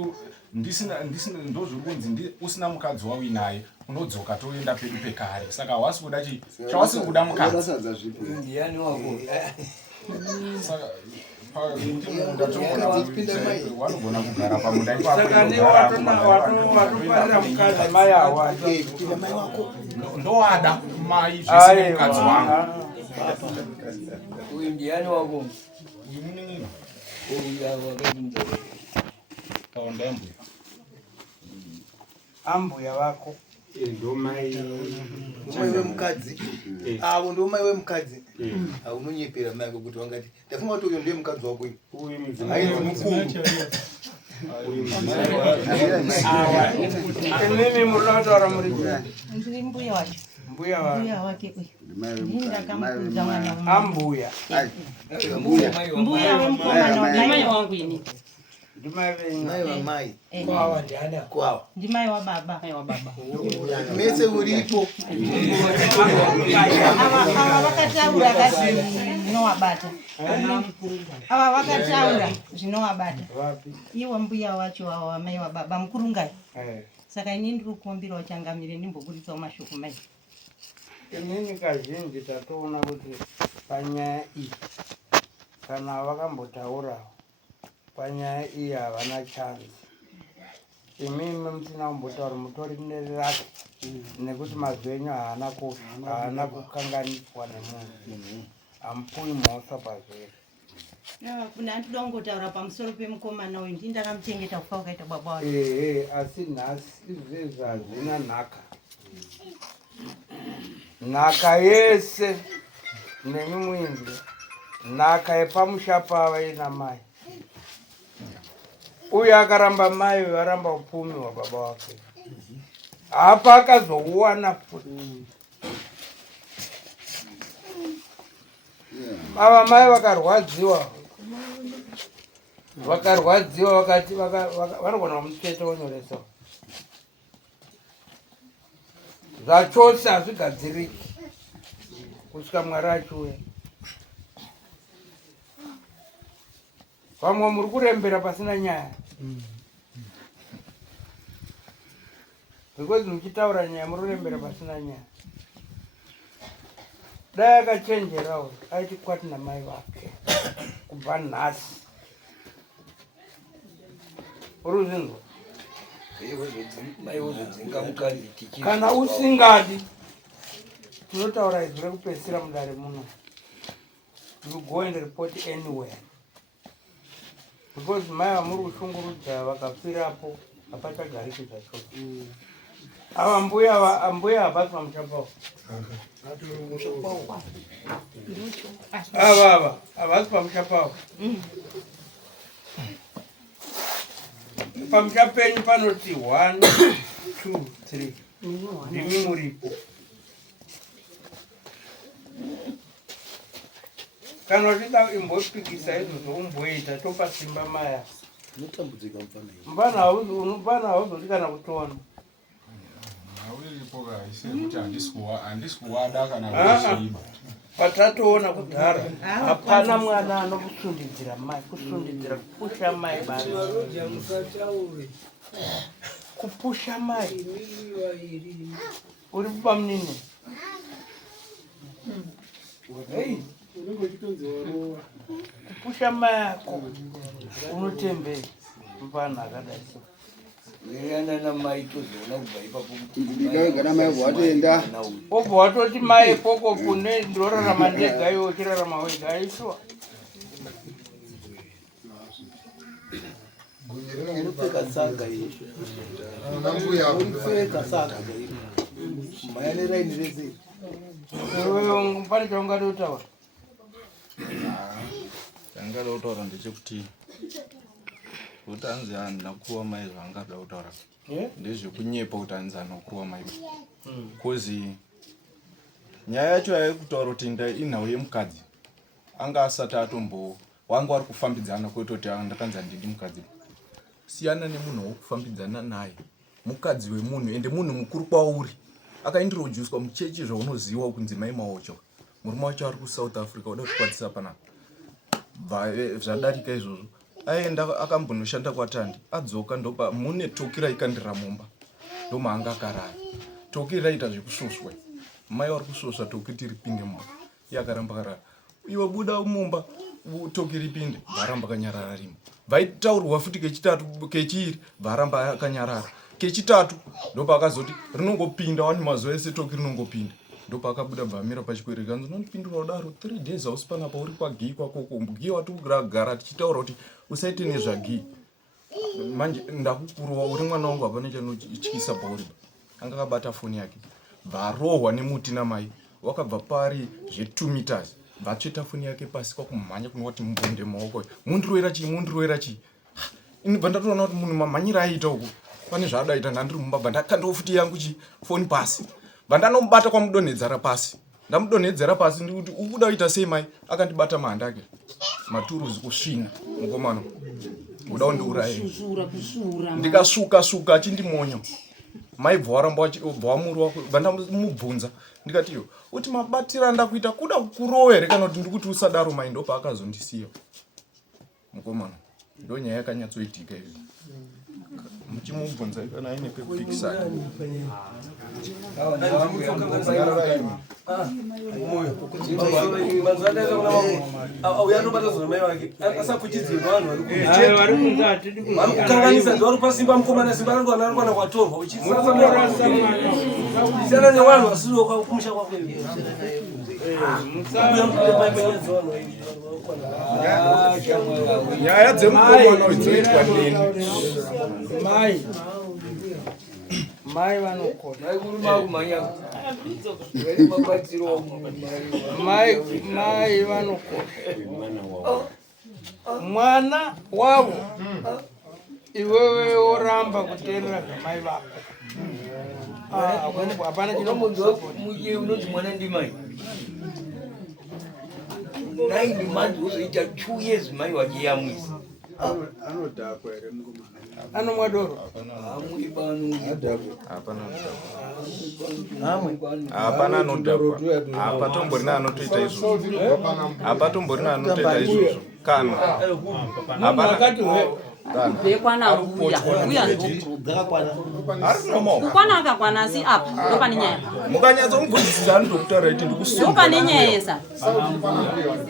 ndisina ndozvokunzi usina mukadzi wawinaye unodzoka toenda pedu pekare. Saka wasi kuda chawasi kuda mukadzi ndiani wako saka wanogona kugara pamunda saka ni watoparira mukadzi mai awa ndowada mai zvese mukadzi wangu. uyu ndiani wako imunini uyu ava kadinda kaondembo ambuya vako ndomai umai wemukadzi avo ndomai wemukadzi unonyepera mai ako kuti wangati ndafunga kuti uyo ndiye mukadzi wako uyu ainzi mukuru imimi murina kutaura muri ndiri mbuya wacho mbuya wa mbuya wake uyu ndini ndakamukudza mwana ambuya mbuya wemukomana mai wangu ini ndimai venyu mai wamai kwawa ndiana kwavo ndimai wababa mese uripo ava vakataura kasi zvinovabata ava vakataura zvinovabata iwe mbuya wacho ava mai wababa mukurungai saka ini ndiri kukumbirawo changamire ndimboburitsawo mashoko mai inini kazhinji tatoona kuti panyaya iyi kana vakambotaurawo panyaya iyi havana chanzi imimi mutina kumbotaura mutori nerake nekuti mazwi enyu haana kukanganiswa nemunhu hamupui mhosva pazviri kuna ndinoda kungotaura pamusoro pemukomana uyu ndini ndakamuchengeta kufa ukaita baba wacho asi nhasi izvezvi hazvina nhaka yese nemi muinzwi nhaka yepamusha pava ina mai uyu akaramba mai varamba upfumi hwababa wake apa akazouwana futi ava mai vakarwadziwa vakati vanogona kumutsveta onyoresa zvachose hazvigadziriki kusvika mwari achiuya vamwe muri kurembera pasina nyaya because muchitaura nyaya muri kurembera pasina nyaya dai akachenjerawo aiti kwati namai vake kubva nhasi uruzinzwa kana usingadi tinotaura izwi rekupedzisira mudare muno you go and report anywhere because mai vamuri kushungurudza vakafirapo hapachagariki zvacho ava mbuya havasi pamuchapawo ava havasi pamuchapawo pamusha penyu panoti 1 2 3 ndimi muripo kana uchida imbopikisa izvozvo umboita topa simba maya mbana hauzoti kana kutona patatoona kudhara hapana mwana anokusundidzira mai kusundidzira kupusha mai kupusha mai uri pamunini kupusha mai ako unotembei mupana akadai so obva watoti mai poko kune ndorarama ndega iwe uchirarama wega aiswa unopfeka saga unopfeka saga mayane raini rese pane chaungada kutaura chaungada kutaura ndechekuti kuti anzi handina kuwa mai zvaangada kutaura ndezvekunyepa kuti anzi anokuwa mai kozi nyaya yacho yaikutaura kuti inhau yemukadzi anga asati wanga wari kufambidzana kwetoti ndakanzi handidi mukadzi siyana nemunhu wokufambidzana naye mukadzi wemunhu ende munhu mukuru kwauri akaintroducwa muchechi zvaunoziva kunzi mai maocho murume wacho ari kusouth africa uda kukwatisa panapa zvadarika izvozvo aenda akambonoshanda kwatandi adzoka ndopa mune toki raikandira mumba ndomaanga akarara toki raita zvekusvoswa mai wari kusvosva toki ti ripinde mumba iye akaramba akarara iwe buda mumba toki ripinde bvaramba kanyarara rimo vaitaurwa futi kechitatu kechiiri bvaramba akanyarara kechitatu ndopa akazoti rinongopinda wani mazuva ese toki rinongopinda ndopa akabuda bvamira pachikwereka anzi unondipindura udaro 3 days hausi panapa uri kwagii kwakoko gii wati kugara tichitaura kuti usaite nezvagii manje ndakukuruwa uri mwana wangu hapana chanotyisa bhori anga akabata foni yake bvarohwa nemuti namai wakabva pari zve2 meters bvatsveta foni yake pasi kwakumhanya kunoti mubonde maoko mundiroera chii bva ndatoona kuti munhu mamhanyira aita uku pane zvaadaita ndandiri mumba bva ndakandawo futi yangu foni pasi bva ndanomubata kwamudonhedzera pasi ndamudonhedzera pasi ndikuti ukuda kuita sei mai akandibata mahanda ake maturuzi kusvina mukomano uda kundiuraye ndikasuka achindimonya mai bvaramba bvamuri wako vandamubvunza ndikati iyo uti mabatira ndakuita kuda kukurowa here kana kuti ndikuti usadaro mai ndo paakazondisiya mukomana ndo nyaya yakanyatsoitika izvi muchimubvunza kana aine pekupikisana varikukanganisa vari pasimba mukomana simba rarikwana kwatorwa uchisiyana nevanhu vasiriwo kumusha kwako nyaya dzemukomana idzoitwa nini mai vanokona mai vanokona mwana wavo iwewe woramba kuteerera zvamai vako hapana unoti mwana ndimai 9 months uzoita 2 years mai wachiyamwisa anodhakwa here mukomana anomwa doro hapana anodhakwa hapatomborina anotoita izvozvo hapatomborina anotoita izvozvo kana bekwana uya kukwana akakwana asi apa ndopane nyaya mukanyatsomubvunzisa anotokutaura iti ndopane nyaya yesa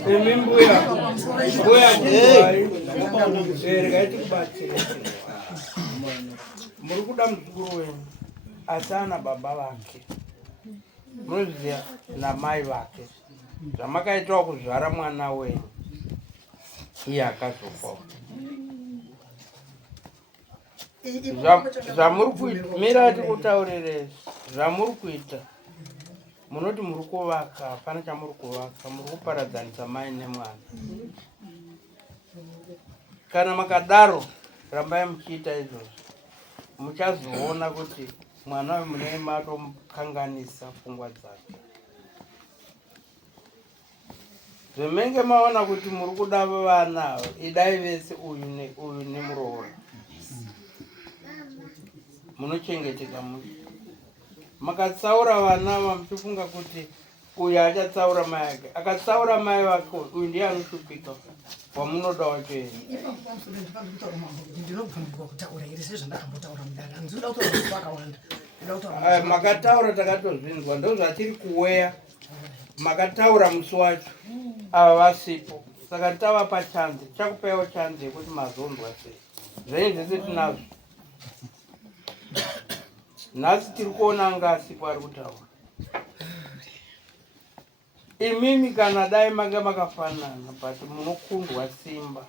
imi mbuya muri kuda muzukuru wenyu asi ana baba vake munoziva namai vake zvamakaitawo kuzvara mwana wenyu iye akazofawo zvamuri kuita mirati kutaurire zvamuri kuita munoti muri kuvaka hapana chamuri kuvaka muri kuparadzanisa mai nemwana kana makadaro rambai muchiita izvozvo muchazoona kuti mwana wemunei matomukanganisa pfungwa dzake zvemenge maona kuti muri kuda vana idai vese uyu nemuroora munochengeteka makatsaura vana vamuchifunga kuti uyu achatsaura mai ake akatsaura mai vake uyu ndiye anoshupika wamunoda wacho here makataura takatozvinzwa ndo zvatiri kuweya makataura musi wacho ava vasipo saka tavapa chanzi chakupawo chanzi yekuti mazondwa sei zvenyu zvese tinazvo nhasi tiri kuona ngasipo ari kutaura imimi kana dai mange makafanana but munokundwa simba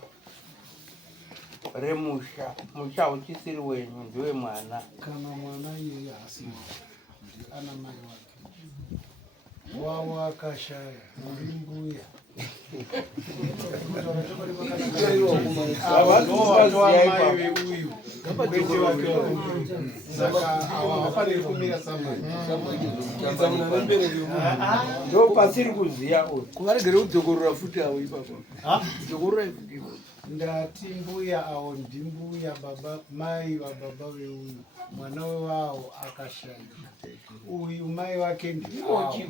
remusha musha uchisiri wenyu ndiwe mwana kana mwana iyeye asina ana mai wake wawa akashaya muri mbuya ndo pasiri kuziya uyu kuvaregere kudzokorora futi avo ipapo dzokorora ifuti ndati mbuya avo ndimbuya baba mai vababa veuyu mwana wevavo akashaya uyu mai vake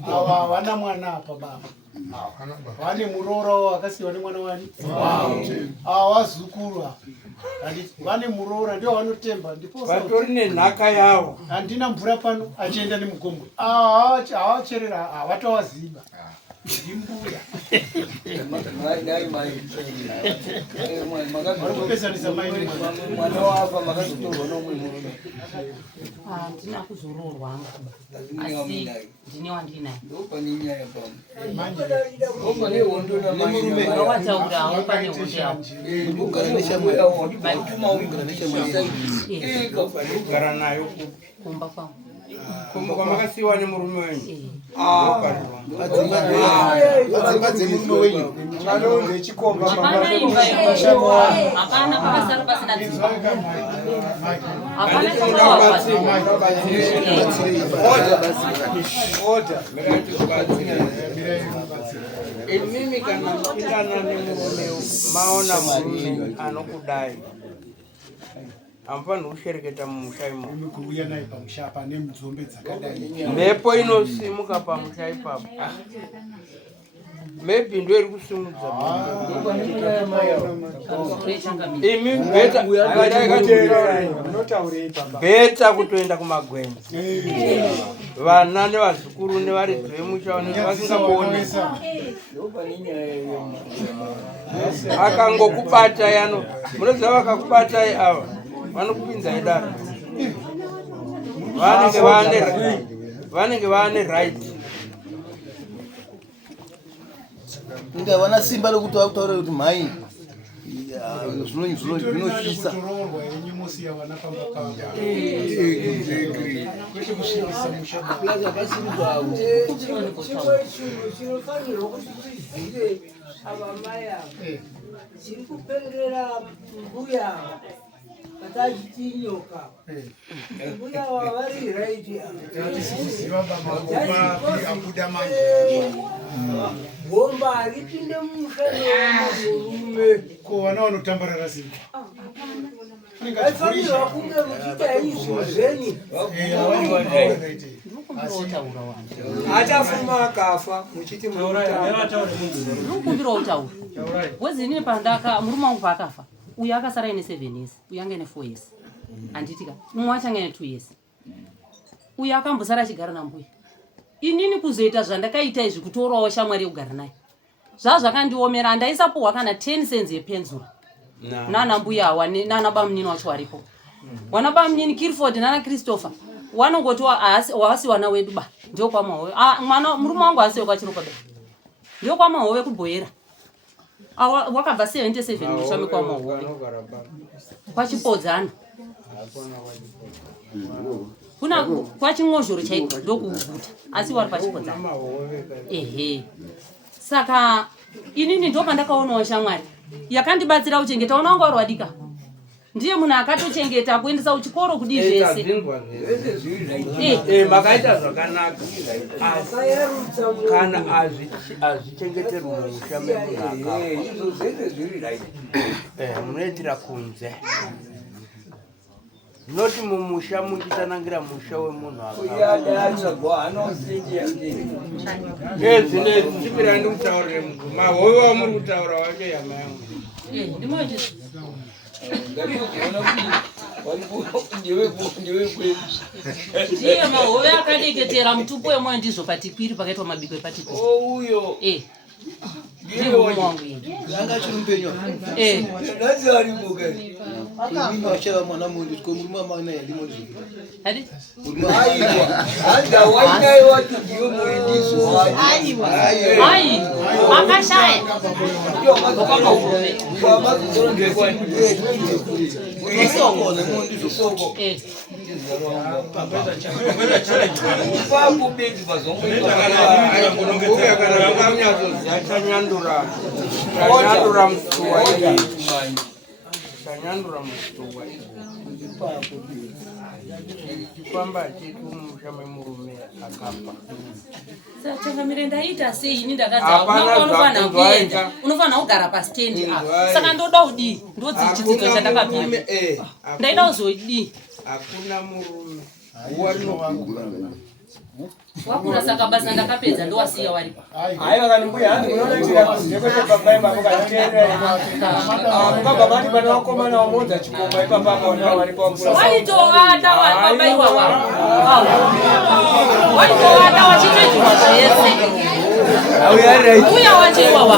ava havana mwana apa baba vane muroora vakasiyiwa nemwana wani ava vazukuru apa vane muroora ndio vanotemba vatori nenhaka yavo handina mvura pano achienda nemugombwe ava havacherera havatovaziba ndimbuya Ndina kuzororwa asi ndine wandinaye wataurawo pane hondo yavo kugara nayo kumba kwangu kumba kwamakasiwa nemurume wenyu hapana pakasara pasina dzimba mimi kana mpindana nemurume maona murume anokudai amfani kushereketa mumushaimo kuuya naye pamushapa nemdzombe dzakadai mhepo inosimuka pamusha ipapo maybe ndo iri kusimudza imi bheta kutoenda kumagwenzi vana nevazukuru nevaridzi vemusha vasingakuonesa akangokubatai ano munoziva vakakubatai ava vanokupinzai dara vanenge vane right Nda wana simba lokuti akutaura kuti mai zvinoshisa Katachitinyoka. Mbuya wavari raiti. Bomba alipinde mushane ko wana wanotambarara simba. Afanye wakunge mchita hizo zeni. Atafuma akafa muchiti mukumbira utaura wezi inini pandaka murume wangu paakafa uyu akasara ine 7 years uyu anga ine 4 years handitika mumwe wacho anga ine 2 years uyu akambosara achigara nambuya inini kuzoita zvandakaita izvi kutorawo shamwari yekugara naye zvazvakandiomera handaisapuhwa kana 10 cents yepenzura nana mbuya awa nana bamunini wacho waripo wana bamunini Kilford nana Christopher wanongoti wasi wana wedu ba ndio kwa mawe mwana murume wangu asiyo kwachiropa ba ndio kwa mawe kubhoyera wakabva 77 mushame kwa mawe kwachipodzana kuna kwachingozhoro chaiko ndokuvuta asi wari pachipodzana ehe saka inini ndo pandakaonawo shamwari yakandibatsira kuchengeta ona wangu warwadika ndiye munhu akatochengeta kuendesa kuchikoro kudii zvese makaita zvakanaka kana azvichengeterwa mumusha munoitira kunze noti mumusha muchitanangira musha wemunhu zvinezvipira ndikutaurire muguma howe wamuri kutaura wacho yama yangu ndiye mahove akadeketera mutupo wemwe ndizvo patikwiri pakaitwa mabiko epatikwiri uyo ndiye wangu anga chirumpenyo nazi ari mugari mimi wachava mwana mundi ko muruma mana ya limoni hadi aiwa anda wainaye watu ndio muendizo ai akashaya ndio kama uone kwa mazoro ndio kwa soko na mundi soko papo bezi bazongo yachanyandura msuwa chanyandura msuwa chifamba chitu mushame murume akafa saka mirenda ita sei ini ndakadza unofana kugara pastendi apa saka ndoda kudii ndodzichidzidzo chandakapiwa ndaida kuzodii hakuna murume wanokugura wakura saka basa ndakapedza ndowasiya waripo aiwa kana mbuya handi munonoitira kuzikwete baba imbapo katitendera baba mati pana wakomana wamodza chikomba ipapa akaona waripo wamvura waitovata baba iwawa waitovata wachitoitirwa zvese Uya wacho iwawa.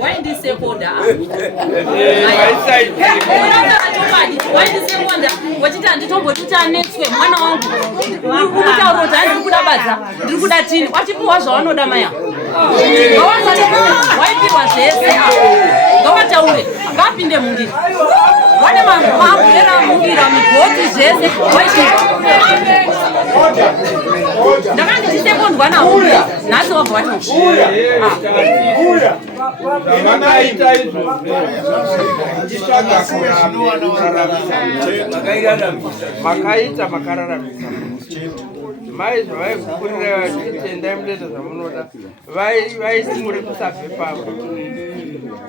Waindisekonda wachiti handitomboti anetswe mwana wangu urikutaura kuti handiri kuda badza ndiri kuda tini wachipiwa zvawanoda maya waipirwa zvese ngavataure ngapinde mungiri wane mabwera mungira migoti zvese ndakanga ndisekondwa nawo nhasi wabva wati makaita makararamisa mai zvavaikukurira vachitendai mutoita zvamunoda vaisimure kusabve pavo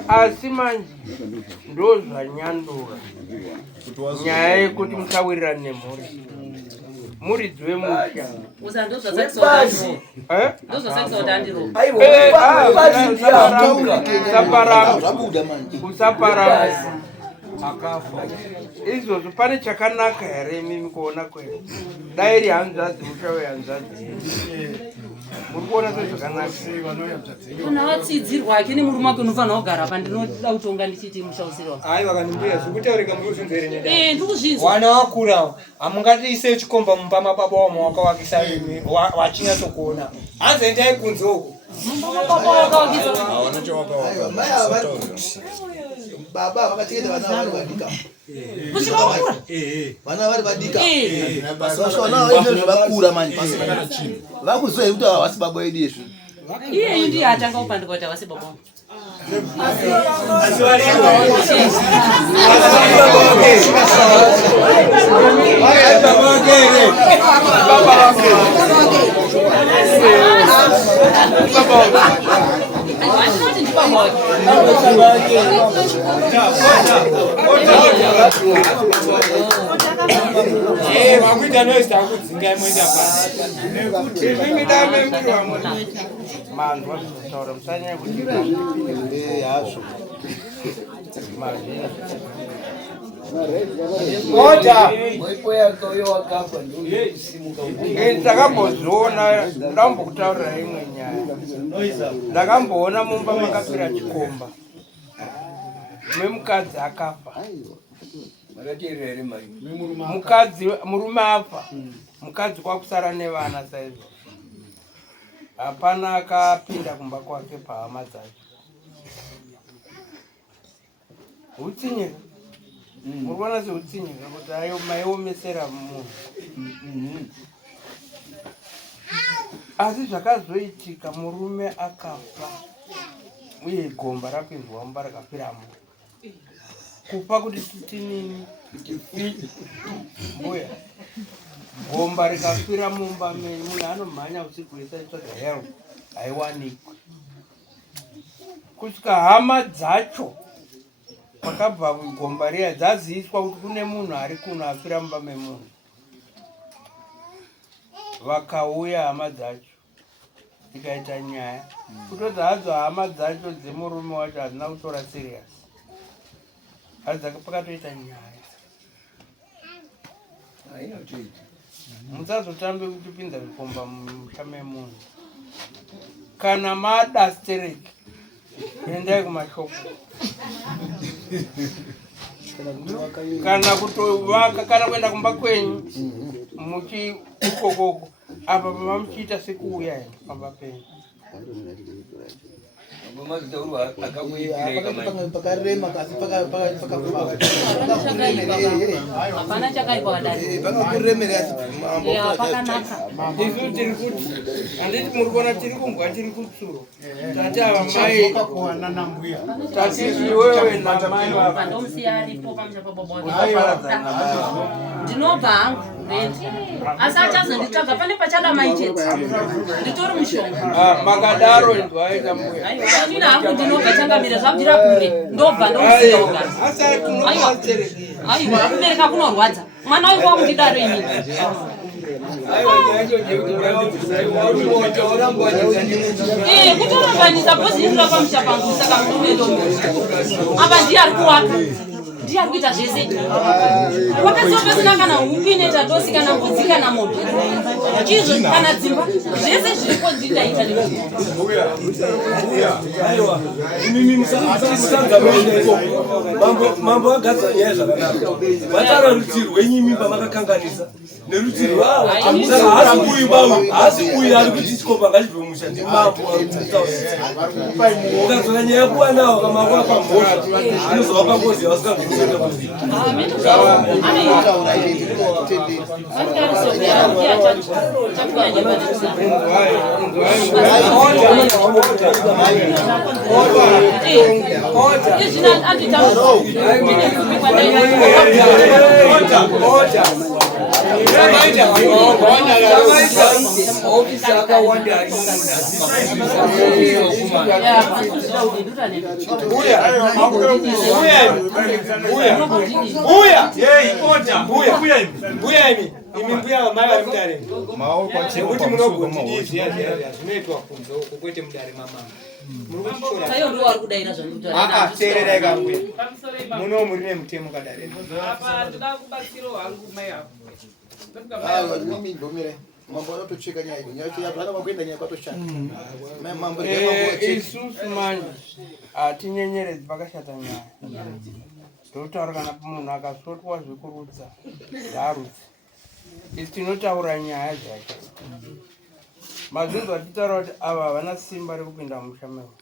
asi manje ndo zvanyandura nyaya yekuti musawirirane nemhuri muridzi wemusha usaparama izvozvo pane chakanaka here mimi kuona kwenu dai iri hanzvadzi musha wehanzvadzi muri kuona sezvakanaka kana watsidzirwa ake nemurume wake unofanira kugara pa ndinoda kutonga ndichiti mushausirwa aiwa kana mbuya zvekutaurika muri kuzvinzwa here nyada ndikuzvinzwa wana wakura hamungatiise chikomba mumba mababa wamo wakawakisa wachinyatsokuona hanzi endai kunze uko baba vakachengeta vana vari vadika vana vari vadika vakura manje vakuziva kuti havasi baba edu izvi iyeyu ndiye atanga kupandika kuti havasi baba vakuita noizita kudzingai moenda pasi imidame mkuru wamwe manzwa zvinotaura musanyaya kuti hazvo mazvina ndakambozviona ndakambokutaurira imwe nyaya ndakamboona mumba makapira chikomba memukadzi akafa mukadzi murume afa mukadzi kwakusara nevana saizvo hapana akapinda kumba kwake pahama dzacho utsinyika muri kuona seutsinyika kuti maiomesera munhu asi zvakazoitika murume akafa uye gomba rapinzwa mumba rikapiramo kupa kuti titinini mbuya gomba rikafira mumba menyu munhu anomhanya usiku wese aitsvaga hero haiwanikwe kusvika hama dzacho pakabva gomba riya dzaziviswa kuti kune munhu ari kuno afira mumba memunhu vakauya hama dzacho ikaita nyaya kutodza hadzo hama dzacho dzemurume wacho hazina kutora serious asi dzakapakatoita nyaya musazotambe kutipinza zvikomba mumusha memunhu kana mada stereki endai kumashopu kana kutovaka kana kuenda kumba kwenyu muchikokoko apa pamamuchiita sekuuya here pamba penyu hapana chakaipa wadai isu tiri kuti handiti muri kuona tiri kumbwa tiri kutsuro tati ava mai tati iwewe namai ndomsiya aripo pamusha pababa ndinobva hangu Asi achazonditsvaga pane pachada maichete. Nditori mushonga. Makadaro ndwaita mbuya. Aiwa, inini hangu ndinobva changamira zvabvira kure. Ndobva ndoziya kugara. Aiwa, kubereka kunorwadza. Mwana wangu wakundidaro inini. Kutorambanisa bhozi ndira pamusha pangu saka munomendombo. Apa ndiye ari kuwaka. Ndiye ari kuita zvese. Wakatsiwa pasina kana huku inoita dosi kana mbudzi kana mombe. Chizvo kana dzimba. Zvese zviripo ndindaita nekuti. Aiwa, imimi musanza mwendo. Mambo agadza nyaya zvakanaka. Vatara rutivi rwenyimi pamakakanganisa. Nerutivi rwavo. Saka hasi uyu ari kuchitikopa ngachibve musha ndimambo ari kutaurisa. Ukadzora nyaya kuwanawo kamakwa pambozha. Inozova pangozi yavasingambokuenda kuzi. isusu manje hatinyenyeredzi pakashata nyaya. Totaura kana munhu akasotwa zvekurutsa ndarutse. Isi tinotaura nyaya dzacho. Mazvinzwa titaura kuti ava havana simba rekupinda musha mevo.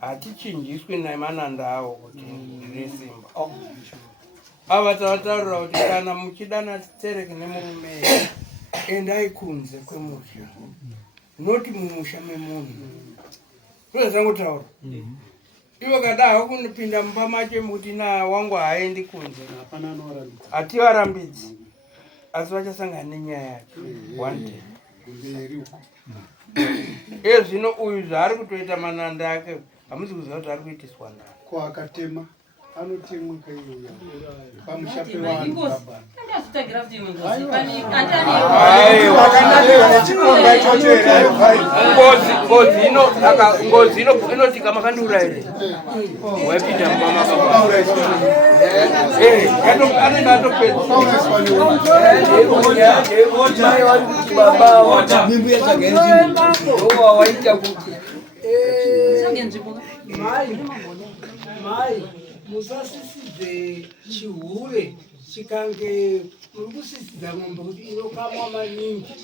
Hatichinjiswi nemananda avo kuti ndine simba. Ava tavataurira kuti kana muchidana Tereki nemurume endai kunze kwemusha, noti mumusha memunhu. Ndozvangotaura. Ivo kada kunopinda mumba macho muti na wangu haaendi kunze. Hativarambidzi. Asi vachasangana nenyaya yacho. One day. Zvino uyu zvaari kutoita mananda ake hamuzi kuziva kuti ari kuitiswa naye. Ko akatema anotemwa kaiyoya pamusha pevanhu baba. Ngozi inoti kama kandura ere waipinda mama mai musasisidze chihure chikange muri kusisidza ng'ombe kuti inokamwa maningi.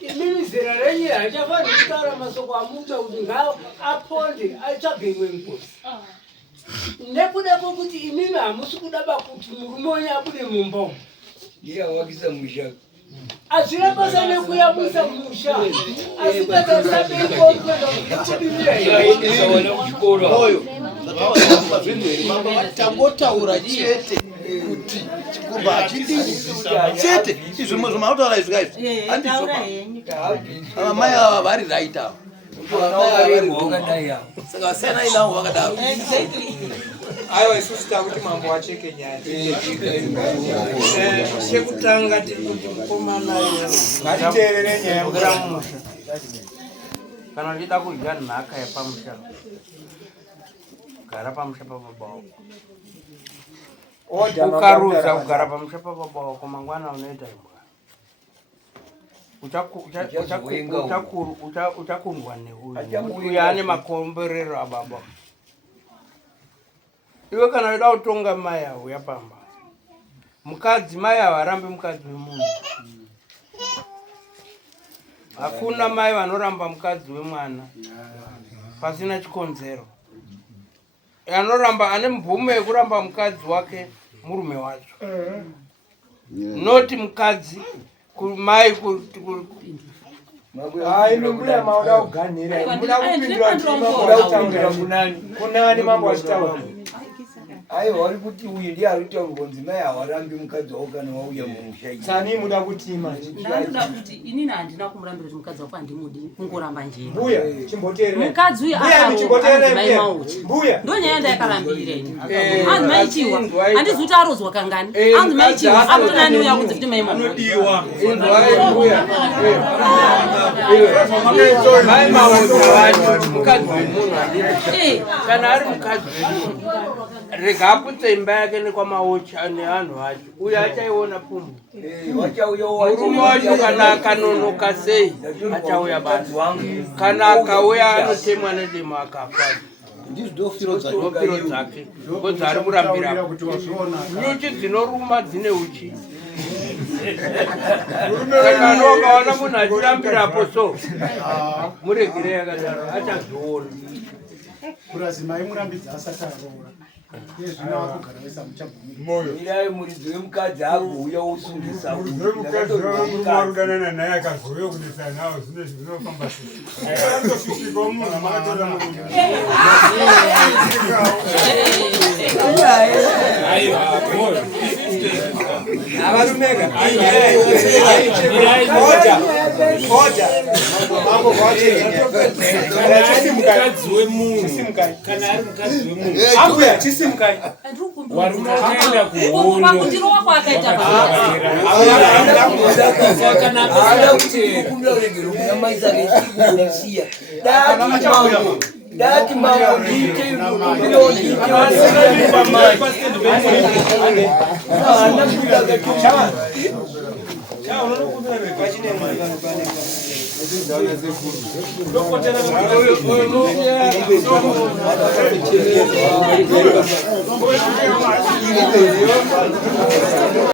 Imimi zera renye hachafaniri kutaura masoko amuta kuti ngao aponde atsvage imwe ngozi. Nekuda kwokuti imimi hamusi kudaba kuti murume wenyu abude mumba umu. Ndiye awakisa musha. Azvina basa nekuyabusa musha. Asi katasabeiko kwenda kuchibirira ine kuchikora. Oyo. Tangotaura chete kuti chikumba achidini chete izvimwe zvamautaura izvi guys handizopa amai ava vari right ava saka vasiyana inavo vakadaro. Aiwa isusu takuti mambo wacheke nyaya. Chekutanga tiri kuti mukomana ngatiteerere nyaya yekuramusha. Kana uchida kudya nhaka yepamusha, gara pamusha pababa wako. Ukarudza kugara pamusha pababa wako mangwana unoita imbwa. Uchakundwa neuyu. Uyu ane makomborero ababa. Iwe kana weida kutonga mai avo yapamba. Mukadzi mai avo harambi mukadzi wemunhu. Hakuna mai vanoramba mukadzi wemwana pasina chikonzero. Anoramba ane mvumo yekuramba mukadzi wake murume wacho. Noti mukadzi mai mbuya mauda kuganhira muda kupindura muda kutaurira kunani mambo achitaura Aiwa wari kuti uyu ndiye ari kutaura kunzi mai havarambi mukadzi wako kana wauya mumushaiji. Sani muda kutima. Ndanoda kuti inini handina kumurambira kuti mukadzi wako handimudi kungoramba njeni. Mbuya chimboteerera. Mukadzi uyu akaamai mbuya. Ndonyaya ndayakarambirira ini. Anzi mai chiwa. Handizi kuti arozwa kangani. Anzi mai chiwa. Akutonani uya kunzi kuti mai mauti. Anodiwa. Mbuya. Mai mauti vanhu mukadzi wemunhu handiri. Kana ari mukadzi rega aputse imba yake nekwamaucha neanhu acho uyo achaiona pfumvu. Murume wacho kana akanonoka sei achauya basa, kana akauya anotemwa nedemo akafa ndofiro dzake kodzi ari kurambira nyuchi dzinoruma dzine uchi. Kana wakaona munhu achirambirapo so muregerei akadaro achazviona. Kurazimai murambidza asati aroora. Mirai muridzi wemukadzi agouya osungisa murume naye akazouya kunetsa nawo zvine zvinofamba sei andosvika munhu makatora avarumeka mukadzi wemunhu kana ari mukadzi wemunhu ambuya chisimukai warume wakaenda kuhondo pakutiro wako akaita dati mambo ndite